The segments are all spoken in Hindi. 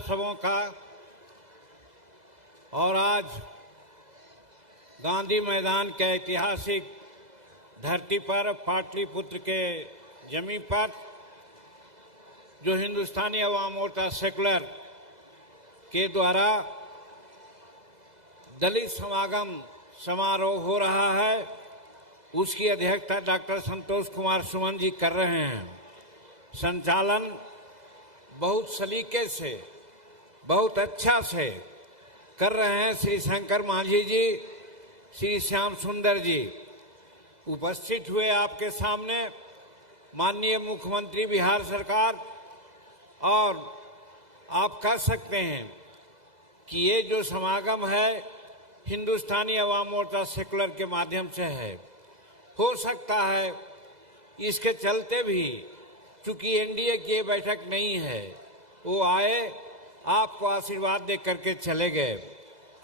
आप सबों का। और आज गांधी मैदान के ऐतिहासिक धरती पर, पाटलिपुत्र के जमीन पर, जो हिंदुस्तानी अवाम मोर्चा सेकुलर के द्वारा दलित समागम समारोह हो रहा है, उसकी अध्यक्षता डॉक्टर संतोष कुमार सुमन जी कर रहे हैं। संचालन बहुत सलीके से, बहुत अच्छा से कर रहे हैं श्री शंकर मांझी जी, श्री श्याम सुंदर जी। उपस्थित हुए आपके सामने माननीय मुख्यमंत्री बिहार सरकार, और आप कह सकते हैं कि ये जो समागम है हिंदुस्तानी अवाम मोर्चा सेकुलर के माध्यम से है। हो सकता है इसके चलते भी, चूंकि एनडीए की ये बैठक नहीं है, वो आए, आपको आशीर्वाद दे करके चले गए।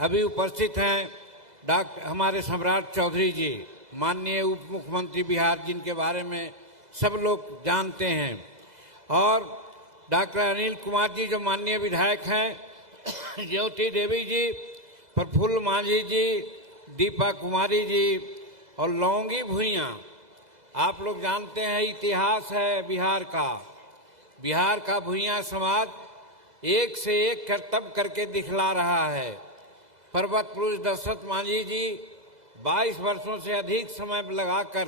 अभी उपस्थित हैं हमारे सम्राट चौधरी जी, माननीय उप मुख्यमंत्री बिहार, जिनके बारे में सब लोग जानते हैं, और डॉक्टर अनिल कुमार जी जो माननीय विधायक हैं, ज्योति देवी जी, प्रफुल्ल मांझी जी, दीपा कुमारी जी और लौंगी भुइयां। आप लोग जानते हैं इतिहास है बिहार का। बिहार का भुइयां समाज एक से एक करतब करके दिखला रहा है। पर्वत पुरुष दशरथ मांझी जी 22 वर्षों से अधिक समय लगाकर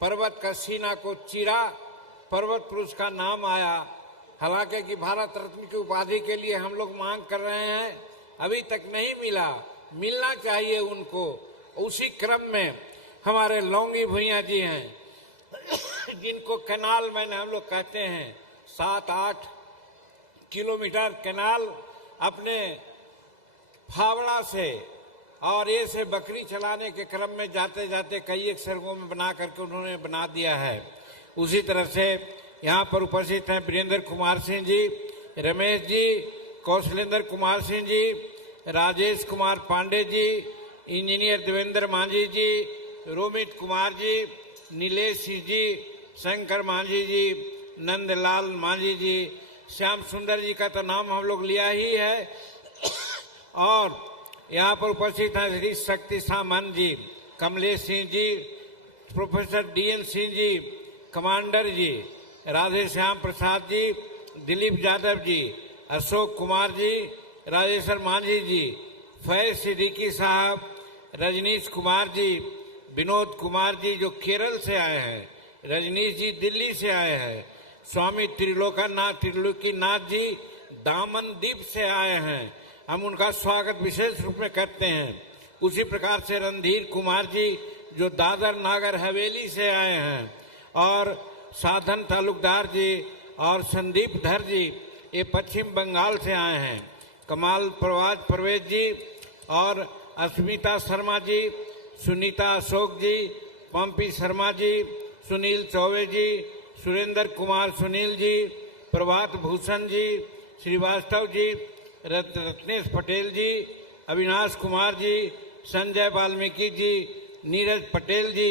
पर्वत का सीना को चीरा, पर्वत पुरुष का नाम आया। हालांकि कि भारत रत्न की उपाधि के लिए हम लोग मांग कर रहे हैं, अभी तक नहीं मिला, मिलना चाहिए उनको। उसी क्रम में हमारे लौंगी भुइयां जी हैं, जिनको कैनाल मैन हम लोग कहते हैं। 7-8 किलोमीटर कैनाल अपने फावड़ा से और ये से बकरी चलाने के क्रम में जाते जाते कई एक सड़कों में बना करके उन्होंने बना दिया है। उसी तरह से यहाँ पर उपस्थित हैं वीरेंद्र कुमार सिंह जी, रमेश जी, कौशलेंद्र कुमार सिंह जी, राजेश कुमार पांडे जी, इंजीनियर देवेंद्र मांझी जी, रोमित कुमार जी, नीलेश सिंह जी, शंकर मांझी जी, नंदलाल मांझी जी, श्याम सुंदर जी का तो नाम हम लोग लिया ही है, और यहाँ पर उपस्थित हैं श्री शक्ति सामंत जी, Kamlesh Singh ji, professor DN Singh ji, commander जी, राधे श्याम प्रसाद जी, दिलीप यादव जी, अशोक कुमार जी, राजेश्वर मांझी जी, फैज सिद्दीकी साहब, रजनीश कुमार जी, विनोद कुमार जी जो केरल से आए हैं, रजनीश जी दिल्ली से आए हैं, स्वामी त्रिलोकीनाथ जी दामनदीप से आए हैं। हम उनका स्वागत विशेष रूप में करते हैं। उसी प्रकार से रणधीर कुमार जी जो दादर नागर हवेली से आए हैं, और साधन तालुकदार जी और संदीप धर जी ये पश्चिम बंगाल से आए हैं। कमाल परवेज जी और अस्मिता शर्मा जी, सुनीता अशोक जी, पंपी शर्मा जी, सुनील चौबे जी, सुरेंद्र कुमार सुनील जी, प्रभात भूषण जी, श्रीवास्तव जी, रत्नेश पटेल जी, अविनाश कुमार जी, संजय वाल्मीकि जी, नीरज पटेल जी,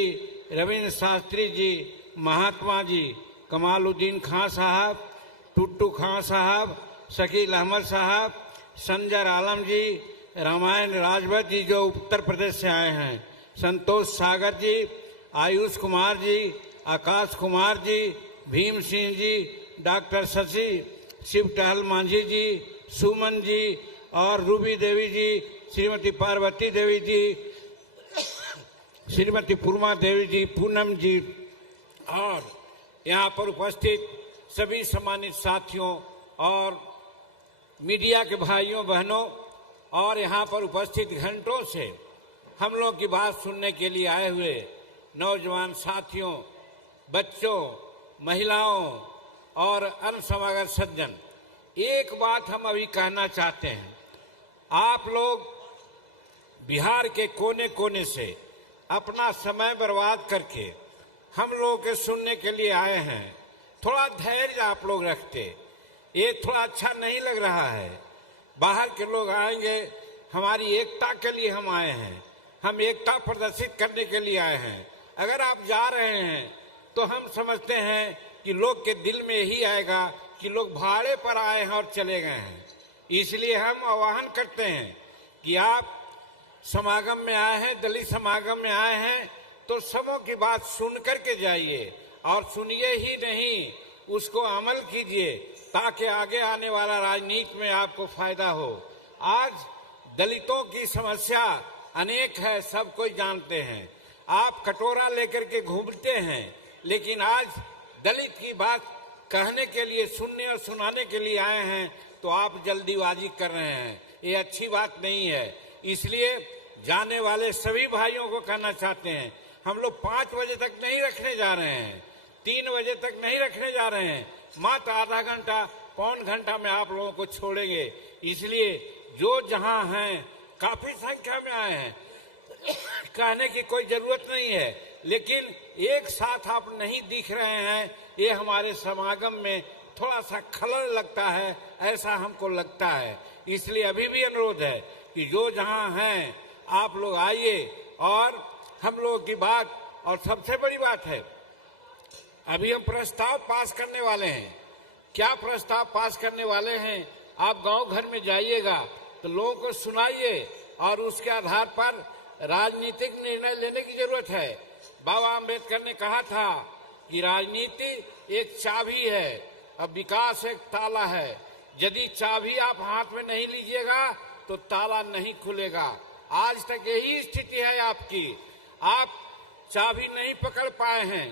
रविंद्र शास्त्री जी, महात्मा जी, कमालुद्दीन खां साहब, टुट्टू खां साहब, शकील अहमद साहब, संजर आलम जी, रामायण राजभर जी जो उत्तर प्रदेश से आए हैं, संतोष सागर जी, आयुष कुमार जी, आकाश कुमार जी, भीम सिंह जी, डॉक्टर शशि शिव टहल मांझी जी, सुमन जी और रूबी देवी जी, श्रीमती पार्वती देवी जी, श्रीमती पूर्मा देवी जी, पूनम जी, और यहाँ पर उपस्थित सभी सम्मानित साथियों और मीडिया के भाइयों बहनों, और यहाँ पर उपस्थित घंटों से हम लोग की बात सुनने के लिए आए हुए नौजवान साथियों, बच्चों, महिलाओं और अन्य समागत सज्जन, एक बात हम अभी कहना चाहते हैं। आप लोग बिहार के कोने कोने से अपना समय बर्बाद करके हम लोगों के सुनने के लिए आए हैं। थोड़ा धैर्य आप लोग रखते, ये थोड़ा अच्छा नहीं लग रहा है। बाहर के लोग आएंगे, हमारी एकता के लिए हम आए हैं, हम एकता प्रदर्शित करने के लिए आए हैं। अगर आप जा रहे हैं तो हम समझते हैं कि लोग के दिल में यही आएगा कि लोग भाड़े पर आए हैं और चले गए हैं। इसलिए हम आह्वान करते हैं कि आप समागम में आए हैं, दलित समागम में आए हैं, तो सबों की बात सुन करके जाइए और सुनिए ही नहीं, उसको अमल कीजिए ताकि आगे आने वाला राजनीति में आपको फायदा हो। आज दलितों की समस्या अनेक है, सब कोई जानते हैं। आप कटोरा लेकर के घूमते हैं, लेकिन आज दलित की बात कहने के लिए, सुनने और सुनाने के लिए आए हैं तो आप जल्दीबाजी कर रहे हैं। ये अच्छी बात नहीं है। इसलिए जाने वाले सभी भाइयों को कहना चाहते हैं, हम लोग 5 बजे तक नहीं रखने जा रहे हैं, 3 बजे तक नहीं रखने जा रहे हैं, मात्र आधा घंटा पौन घंटा में आप लोगों को छोड़ेंगे। इसलिए जो जहां हैं, काफी संख्या में आए हैं, कहने की कोई जरूरत नहीं है, लेकिन एक साथ आप नहीं दिख रहे हैं, ये हमारे समागम में थोड़ा सा खलल लगता है, ऐसा हमको लगता है। इसलिए अभी भी अनुरोध है कि जो जहां हैं आप लोग आइए और हम लोगों की बात। और सबसे बड़ी बात है, अभी हम प्रस्ताव पास करने वाले हैं। क्या प्रस्ताव पास करने वाले हैं? आप गांव घर में जाइएगा तो लोगों को सुनाइए और उसके आधार पर राजनीतिक निर्णय लेने की जरूरत है। बाबा आम्बेडकर ने कहा था कि राजनीति एक चाबी है और विकास एक ताला है। यदि चाबी आप हाथ में नहीं लीजिएगा तो ताला नहीं खुलेगा। आज तक यही स्थिति है आपकी, आप चाबी नहीं पकड़ पाए हैं,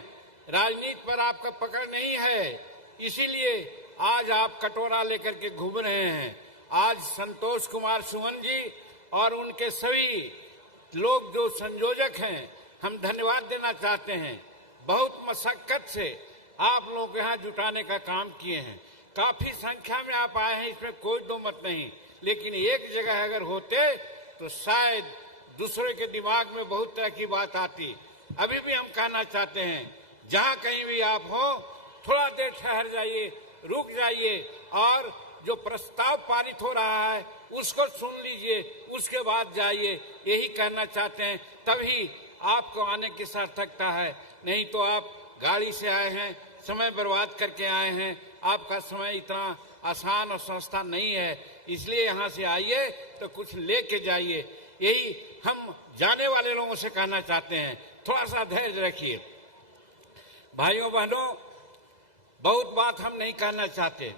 राजनीति पर आपका पकड़ नहीं है, इसीलिए आज आप कटोरा लेकर के घूम रहे हैं। आज संतोष कुमार सुमन जी और उनके सभी लोग जो संयोजक हैं, हम धन्यवाद देना चाहते हैं। बहुत मशक्कत से आप लोग यहाँ जुटाने का काम किए हैं। काफी संख्या में आप आए हैं, इसमें कोई दो मत नहीं, लेकिन एक जगह अगर होते तो शायद दूसरे के दिमाग में बहुत तरह की बात आती। अभी भी हम कहना चाहते हैं, जहाँ कहीं भी आप हो, थोड़ा देर ठहर जाइए, रुक जाइए और जो प्रस्ताव पारित हो रहा है उसको सुन लीजिए, उसके बाद जाइए। यही कहना चाहते हैं, तभी आपको आने की सार्थकता है। नहीं तो आप गाड़ी से आए हैं, समय बर्बाद करके आए हैं, आपका समय इतना आसान और सस्ता नहीं है। इसलिए यहाँ से आइए तो कुछ लेके जाइए। यही हम जाने वाले लोगों से कहना चाहते हैं, थोड़ा सा धैर्य रखिए। भाइयों बहनों, बहुत बात हम नहीं कहना चाहते।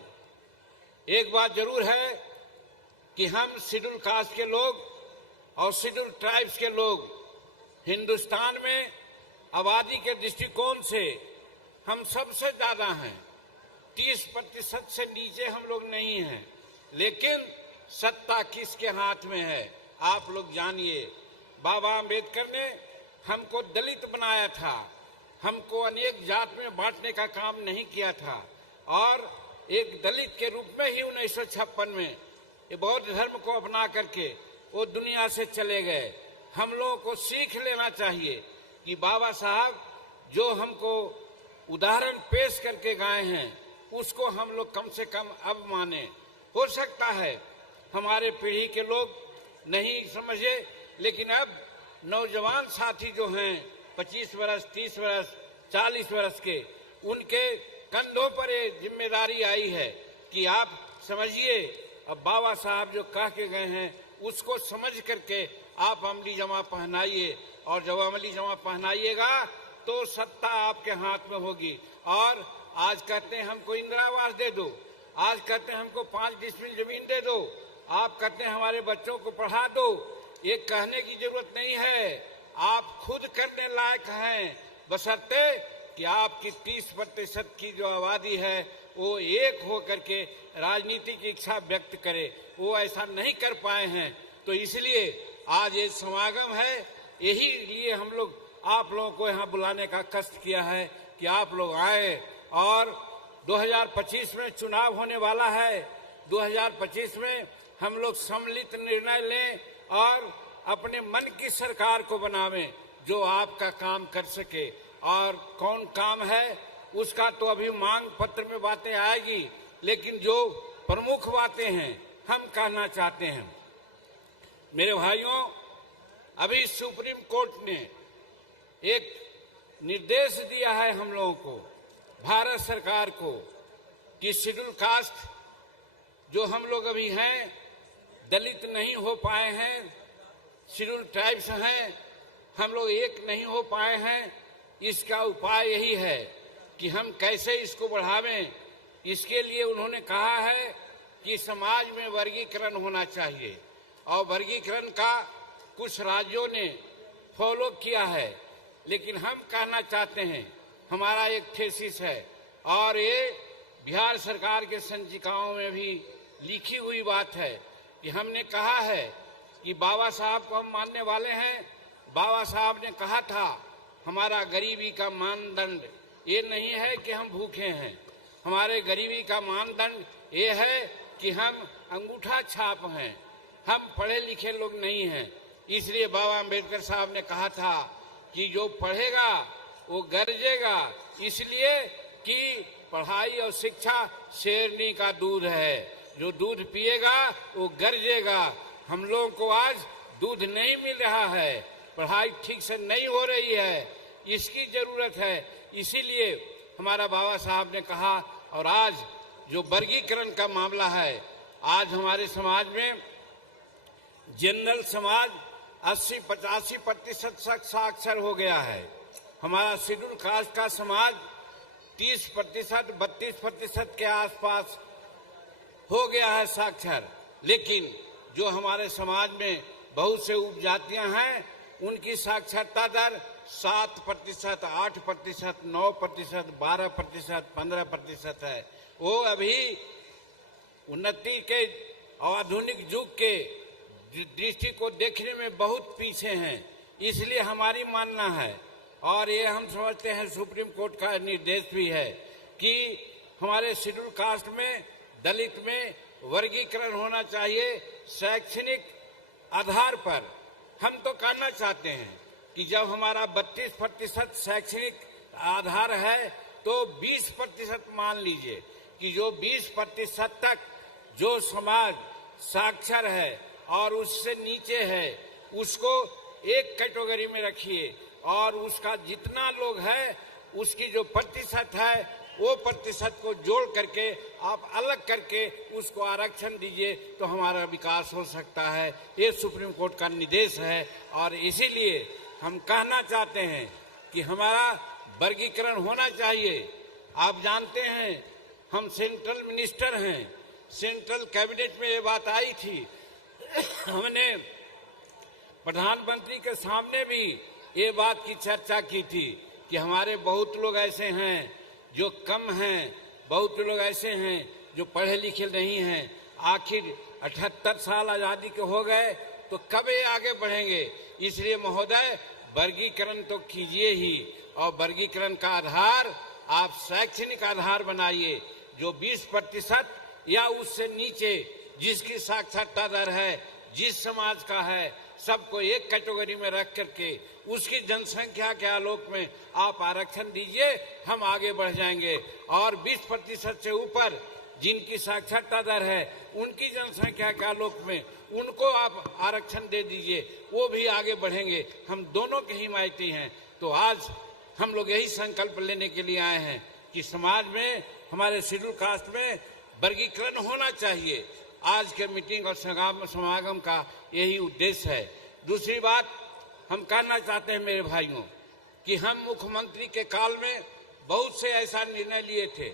एक बात जरूर है कि हम शेड्यूल कास्ट के लोग और शेड्यूल ट्राइब्स के लोग हिंदुस्तान में आबादी के दृष्टिकोण से हम सबसे ज्यादा हैं। 30% से नीचे हम लोग नहीं हैं, लेकिन सत्ता किसके हाथ में है आप लोग जानिए। बाबा आम्बेडकर ने हमको दलित बनाया था, हमको अनेक जात में बांटने का काम नहीं किया था, और एक दलित के रूप में ही 1956 में ये बौद्ध धर्म को अपना करके वो दुनिया से चले गए। हम लोगों को सीख लेना चाहिए कि बाबा साहब जो हमको उदाहरण पेश करके गए हैं उसको हम लोग कम से कम अब माने। हो सकता है हमारे पीढ़ी के लोग नहीं समझे, लेकिन अब नौजवान साथी जो हैं 25 वर्ष, 30 वर्ष, 40 वर्ष के, उनके कंधों पर ये जिम्मेदारी आई है कि आप समझिए, अब बाबा साहब जो कह के गए हैं उसको समझ करके आप अमली जमा पहनाइए, और जब अमली जमा पहनाइएगा तो सत्ता आपके हाथ में होगी। और आज कहते हैं हमको इंदिरा आवास दे दो, आज कहते हैं हमको 5 डिसमिल जमीन दे दो, आप कहते हैं हमारे बच्चों को पढ़ा दो। ये कहने की जरूरत नहीं है, आप खुद करने लायक हैं, बशर्ते कि आपकी 30% की जो आबादी है वो एक हो करके राजनीति की इच्छा व्यक्त करे। वो ऐसा नहीं कर पाए हैं, तो इसलिए आज ये समागम है। यही लिए हम लोग आप लोगों को यहाँ बुलाने का कष्ट किया है कि आप लोग आए। और 2025 में चुनाव होने वाला है। 2025 में हम लोग सम्मिलित निर्णय लें और अपने मन की सरकार को बनावें जो आपका काम कर सके। और कौन काम है उसका तो अभी मांग पत्र में बातें आएगी, लेकिन जो प्रमुख बातें हैं हम कहना चाहते हैं। मेरे भाइयों, अभी सुप्रीम कोर्ट ने एक निर्देश दिया है हम लोगों को, भारत सरकार को, कि शेड्यूल कास्ट जो हम लोग अभी हैं, दलित नहीं हो पाए हैं, शेड्यूल ट्राइब्स हैं, हम लोग एक नहीं हो पाए हैं, इसका उपाय यही है कि हम कैसे इसको बढ़ावें। इसके लिए उन्होंने कहा है कि समाज में वर्गीकरण होना चाहिए और वर्गीकरण का कुछ राज्यों ने फॉलो किया है, लेकिन हम कहना चाहते हैं, हमारा एक थीसिस है और ये बिहार सरकार के संचिकाओं में भी लिखी हुई बात है कि हमने कहा है कि बाबा साहब को हम मानने वाले हैं। बाबा साहब ने कहा था हमारा गरीबी का मानदंड ये नहीं है कि हम भूखे हैं, हमारे गरीबी का मानदंड ये है कि हम अंगूठा छाप हैं, हम पढ़े लिखे लोग नहीं हैं। इसलिए बाबा अम्बेडकर साहब ने कहा था कि जो पढ़ेगा वो गरजेगा, इसलिए कि पढ़ाई और शिक्षा शेरनी का दूध है, जो दूध पिएगा वो गरजेगा। हम लोगों को आज दूध नहीं मिल रहा है, पढ़ाई ठीक से नहीं हो रही है, इसकी जरूरत है। इसीलिए हमारा बाबा साहब ने कहा, और आज जो वर्गीकरण का मामला है, आज हमारे समाज में जनरल समाज 80-85% साक्षर हो गया है। हमारा शेड्यूल कास्ट का समाज 30%, 32% के आसपास हो गया है साक्षर। लेकिन जो हमारे समाज में बहुत से उपजातियां हैं, उनकी साक्षरता दर 7%, 8%, 9%, 12%, 15% है। वो अभी उन्नति के और आधुनिक युग के दृष्टि को देखने में बहुत पीछे हैं। इसलिए हमारी मानना है, और ये हम समझते हैं सुप्रीम कोर्ट का निर्देश भी है, कि हमारे शेड्यूल कास्ट में, दलित में वर्गीकरण होना चाहिए शैक्षणिक आधार पर। हम तो कहना चाहते हैं कि जब हमारा 32% शैक्षणिक आधार है, तो 20% मान लीजिए कि जो 20% तक जो समाज साक्षर है और उससे नीचे है, उसको एक कैटेगरी में रखिए, और उसका जितना लोग है उसकी जो प्रतिशत है वो प्रतिशत को जोड़ करके आप अलग करके उसको आरक्षण दीजिए, तो हमारा विकास हो सकता है। ये सुप्रीम कोर्ट का निर्देश है, और इसीलिए हम कहना चाहते हैं कि हमारा वर्गीकरण होना चाहिए। आप जानते हैं हम सेंट्रल मिनिस्टर हैं, सेंट्रल कैबिनेट में ये बात आई थी। हमने प्रधानमंत्री के सामने भी ये बात की चर्चा की थी कि हमारे बहुत लोग ऐसे हैं जो कम हैं, बहुत लोग ऐसे हैं जो पढ़े लिखे नहीं हैं। आखिर 78 साल आजादी के हो गए, तो कब ये आगे बढ़ेंगे? इसलिए महोदय, वर्गीकरण तो कीजिए ही, और वर्गीकरण का आधार आप शैक्षणिक आधार बनाइए। जो 20% या उससे नीचे जिसकी साक्षरता दर है, जिस समाज का है, सबको एक कैटेगरी में रख करके उसकी जनसंख्या के आलोक में आप आरक्षण दीजिए, हम आगे बढ़ जाएंगे। और 20% से ऊपर जिनकी साक्षरता दर है, उनकी जनसंख्या के आलोक में उनको आप आरक्षण दे दीजिए, वो भी आगे बढ़ेंगे। हम दोनों के हिमायती हैं। तो आज हम लोग यही संकल्प लेने के लिए आए हैं कि समाज में, हमारे शेड्यूल कास्ट में वर्गीकरण होना चाहिए। आज के मीटिंग और समागम का यही उद्देश्य है। दूसरी बात हम कहना चाहते हैं मेरे भाइयों, कि हम मुख्यमंत्री के काल में बहुत से ऐसा निर्णय लिए थे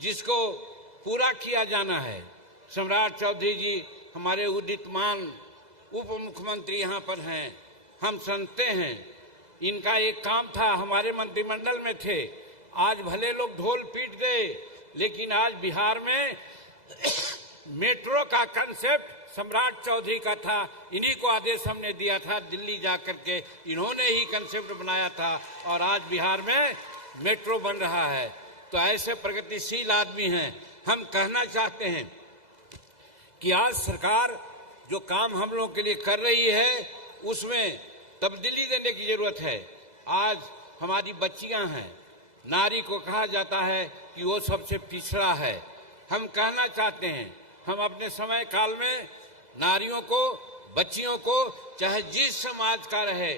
जिसको पूरा किया जाना है। सम्राट चौधरी जी हमारे उदितमान उप मुख्यमंत्री यहाँ पर हैं, हम सुनते हैं। इनका एक काम था, हमारे मंत्रिमंडल में थे। आज भले लोग ढोल पीट दे, लेकिन आज बिहार में मेट्रो का कंसेप्ट सम्राट चौधरी का था। इन्हीं को आदेश हमने दिया था, दिल्ली जाकर के इन्होंने ही कंसेप्ट बनाया था, और आज बिहार में मेट्रो बन रहा है। तो ऐसे प्रगतिशील आदमी हैं। हम कहना चाहते हैं कि आज सरकार जो काम हम लोगों के लिए कर रही है, उसमें तब्दीली देने की जरूरत है। आज हमारी बच्चियां हैं, नारी को कहा जाता है कि वो सबसे पिछड़ा है। हम कहना चाहते हैं, हम अपने समय काल में नारियों को, बच्चियों को, चाहे जिस समाज का रहे,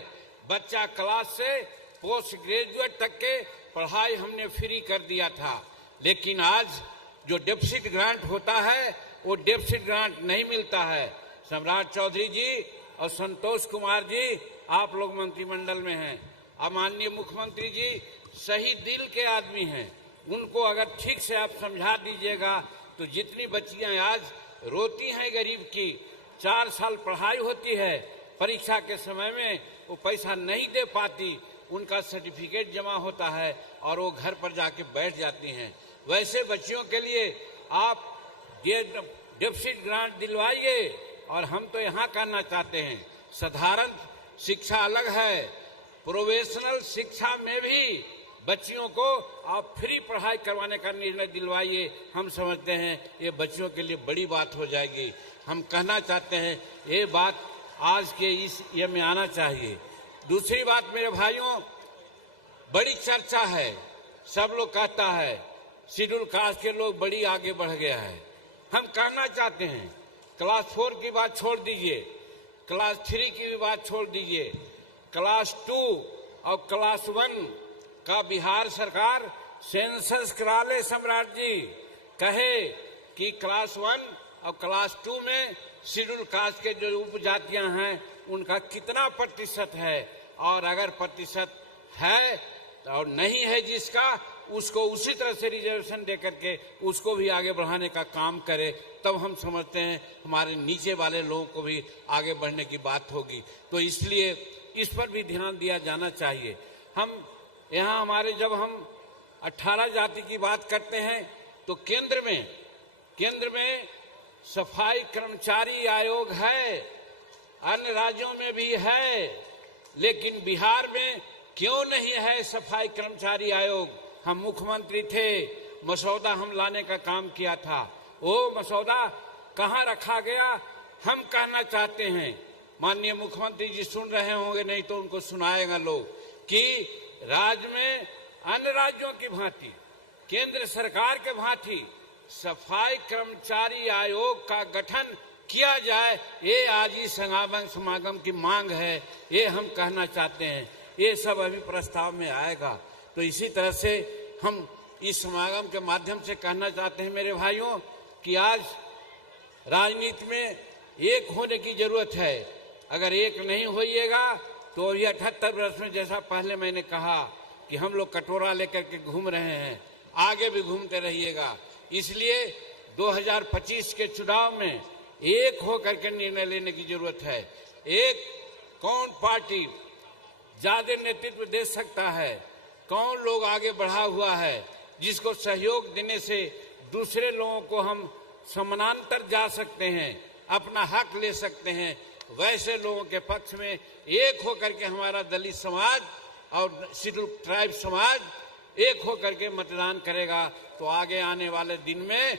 बच्चा क्लास से पोस्ट ग्रेजुएट तक के पढ़ाई हमने फ्री कर दिया था। लेकिन आज जो डेफिसिट ग्रांट होता है, वो डेफिसिट ग्रांट नहीं मिलता है। सम्राट चौधरी जी और संतोष कुमार जी, आप लोग मंत्रिमंडल में हैं। अब माननीय मुख्यमंत्री जी सही दिल के आदमी हैं, उनको अगर ठीक से आप समझा दीजिएगा तो जितनी बच्चियां आज रोती हैं गरीब की, 4 साल पढ़ाई होती है, परीक्षा के समय में वो पैसा नहीं दे पाती, उनका सर्टिफिकेट जमा होता है और वो घर पर जाके बैठ जाती हैं। वैसे बच्चियों के लिए आप डेफिसिट ग्रांट दिलवाइए। और हम तो यहाँ कहना चाहते हैं, साधारण शिक्षा अलग है, प्रोफेशनल शिक्षा में भी बच्चियों को आप फ्री पढ़ाई करवाने का निर्णय दिलवाइए। हम समझते हैं ये बच्चियों के लिए बड़ी बात हो जाएगी। हम कहना चाहते हैं ये बात आज के इस ये में आना चाहिए। दूसरी बात मेरे भाइयों, बड़ी चर्चा है, सब लोग कहता है शेड्यूल कास्ट के लोग बड़ी आगे बढ़ गया है। हम कहना चाहते हैं क्लास 4 की बात छोड़ दीजिए, क्लास 3 की भी बात छोड़ दीजिए, क्लास 2 और क्लास 1 का बिहार सरकार सेंसस करा ले। सम्राट जी कहे कि क्लास 1 और क्लास 2 में शेड्यूल कास्ट के जो उपजातियां हैं उनका कितना प्रतिशत है, और अगर प्रतिशत है और नहीं है जिसका, उसको उसी तरह से रिजर्वेशन दे करके उसको भी आगे बढ़ाने का काम करे। तब हम समझते हैं हमारे नीचे वाले लोगों को भी आगे बढ़ने की बात होगी। तो इसलिए इस पर भी ध्यान दिया जाना चाहिए। हम यहाँ हमारे जब हम 18 जाति की बात करते हैं तो केंद्र में सफाई कर्मचारी आयोग है, अन्य राज्यों में भी है, लेकिन बिहार में क्यों नहीं है सफाई कर्मचारी आयोग? हम मुख्यमंत्री थे, मसौदा हम लाने का काम किया था, वो मसौदा कहाँ रखा गया? हम कहना चाहते हैं, माननीय मुख्यमंत्री जी सुन रहे होंगे, नहीं तो उनको सुनाएगा लोग, कि राज्य में अन्य राज्यों की भांति, केंद्र सरकार के भांति सफाई कर्मचारी आयोग का गठन किया जाए। ये आज ही समागम की मांग है, ये हम कहना चाहते हैं। ये सब अभी प्रस्ताव में आएगा। तो इसी तरह से हम इस समागम के माध्यम से कहना चाहते हैं मेरे भाइयों कि आज राजनीति में एक होने की जरूरत है। अगर एक नहीं होइएगा तो अभी 78 वर्ष में, जैसा पहले मैंने कहा कि हम लोग कटोरा लेकर के घूम रहे हैं, आगे भी घूमते रहिएगा। इसलिए 2025 के चुनाव में एक होकर के निर्णय लेने की जरूरत है। एक कौन पार्टी ज्यादा नेतृत्व दे सकता है, कौन लोग आगे बढ़ा हुआ है, जिसको सहयोग देने से दूसरे लोगों को हम समानांतर जा सकते हैं, अपना हक ले सकते हैं, वैसे लोगों के पक्ष में एक होकर के हमारा दलित समाज और शेड्यूल ट्राइब समाज एक होकर के मतदान करेगा तो आगे आने वाले दिन में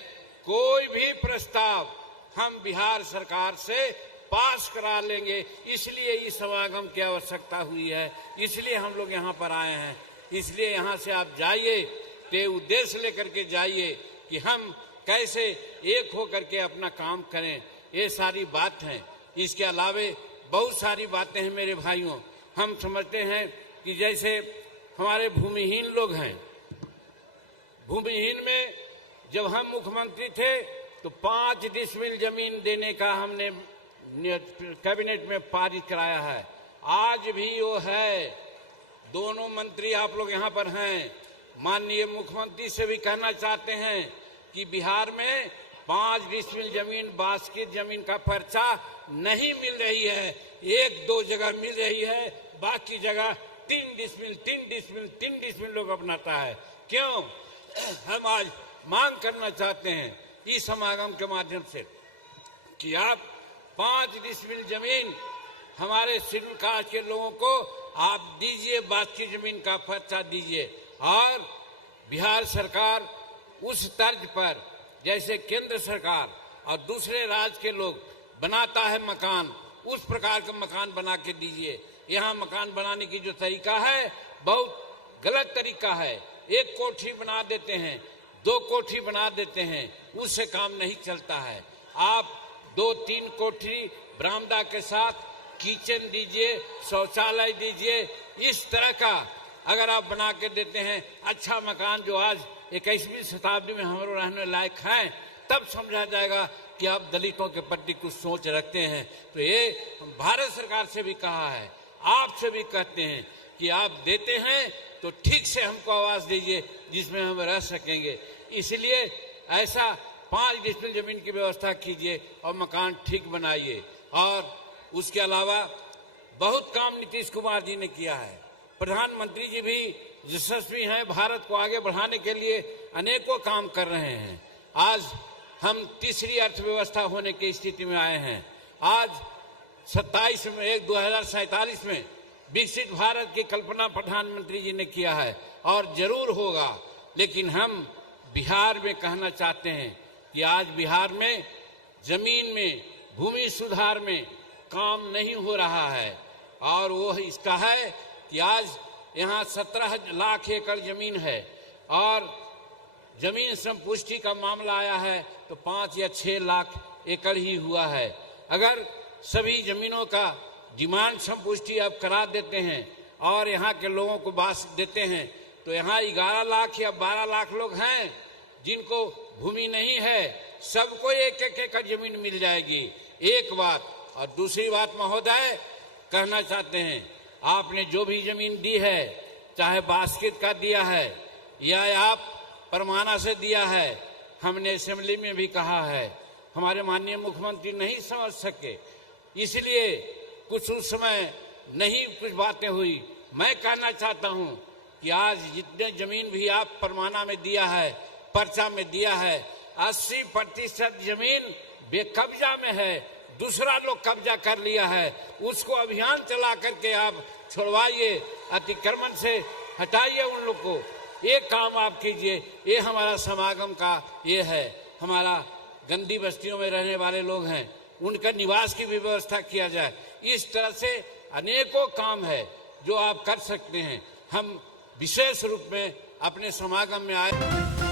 कोई भी प्रस्ताव हम बिहार सरकार से पास करा लेंगे। इसलिए इस समागम की आवश्यकता हुई है, इसलिए हम लोग यहाँ पर आए हैं। इसलिए यहाँ से आप जाइए तो उद्देश्य लेकर के जाइए कि हम कैसे एक होकर के अपना काम करें। ये सारी बात है। इसके अलावे बहुत सारी बातें हैं मेरे भाइयों। हम समझते हैं कि जैसे हमारे भूमिहीन लोग हैं, भूमिहीन में जब हम मुख्यमंत्री थे तो 5 डिसमिल जमीन देने का हमने कैबिनेट में पारित कराया है। आज भी वो है। दोनों मंत्री आप लोग यहाँ पर हैं, माननीय मुख्यमंत्री से भी कहना चाहते हैं कि बिहार में 5 डिसमिल जमीन, बास्केट जमीन का पर्चा नहीं मिल रही है। 1-2 जगह मिल रही है, बाकी जगह 3 डिसमिल लोग अपनाता है। क्यों? हम आज मांग करना चाहते हैं इस समागम के माध्यम से कि आप 5 डिसमिल जमीन हमारे शेड्यूल कास्ट के लोगों को आप दीजिए, बाकी जमीन का पर्चा दीजिए। और बिहार सरकार उस तर्ज पर जैसे केंद्र सरकार और दूसरे राज्य के लोग बनाता है मकान, उस प्रकार का मकान बना के दीजिए। यहाँ मकान बनाने की जो तरीका है बहुत गलत तरीका है। 1 कोठी बना देते हैं, 2 कोठी बना देते हैं, उससे काम नहीं चलता है। आप 2-3 कोठी बरामदा के साथ किचन दीजिए, शौचालय दीजिए। इस तरह का अगर आप बना के देते हैं अच्छा मकान जो आज 21वीं शताब्दी में हमारे रहने लायक हैं, तब समझा जाएगा कि आप दलितों के प्रति कुछ सोच रखते हैं। तो ये भारत सरकार से भी कहा है, आपसे भी कहते हैं कि आप देते हैं तो ठीक से हमको आवाज दीजिए जिसमें हम रह सकेंगे। इसलिए ऐसा 5 डिसमिल जमीन की व्यवस्था कीजिए और मकान ठीक बनाइए। और उसके अलावा बहुत काम नीतीश कुमार जी ने किया है। प्रधानमंत्री जी भी यशस्वी हैं, भारत को आगे बढ़ाने के लिए अनेकों काम कर रहे हैं। आज हम तीसरी अर्थव्यवस्था होने की स्थिति में आए हैं। आज 2047 में विकसित भारत की कल्पना प्रधानमंत्री जी ने किया है और जरूर होगा। लेकिन हम बिहार में कहना चाहते हैं कि आज बिहार में जमीन में भूमि सुधार में काम नहीं हो रहा है। और वो इसका है कि आज यहाँ 17 लाख एकड़ जमीन है और जमीन संपुष्टि का मामला आया है तो 5 या 6 लाख एकड़ ही हुआ है। अगर सभी जमीनों का डिमांड संपुष्टि अब करा देते हैं और यहाँ के लोगों को बास देते हैं तो यहाँ 11 लाख या 12 लाख लोग हैं जिनको भूमि नहीं है। सबको एक एकड़ जमीन मिल जाएगी। एक बात। और दूसरी बात महोदय कहना चाहते हैं, आपने जो भी जमीन दी है, चाहे बास्केट का दिया है या आप परमाना से दिया है, हमने असेंबली में भी कहा है, हमारे माननीय मुख्यमंत्री नहीं समझ सके, इसलिए कुछ उस समय नहीं कुछ बातें हुई। मैं कहना चाहता हूं कि आज जितने जमीन भी आप परमाना में दिया है, पर्चा में दिया है, 80% जमीन बेकब्जा में है, दूसरा लोग कब्जा कर लिया है। उसको अभियान चला करके आप छुड़वाइए, अतिक्रमण से हटाइए उन लोग को। ये काम आप कीजिए। ये हमारा समागम का ये है। हमारा गंदी बस्तियों में रहने वाले लोग हैं, उनका निवास की भी व्यवस्था किया जाए। इस तरह से अनेकों काम है जो आप कर सकते हैं। हम विशेष रूप में अपने समागम में आए।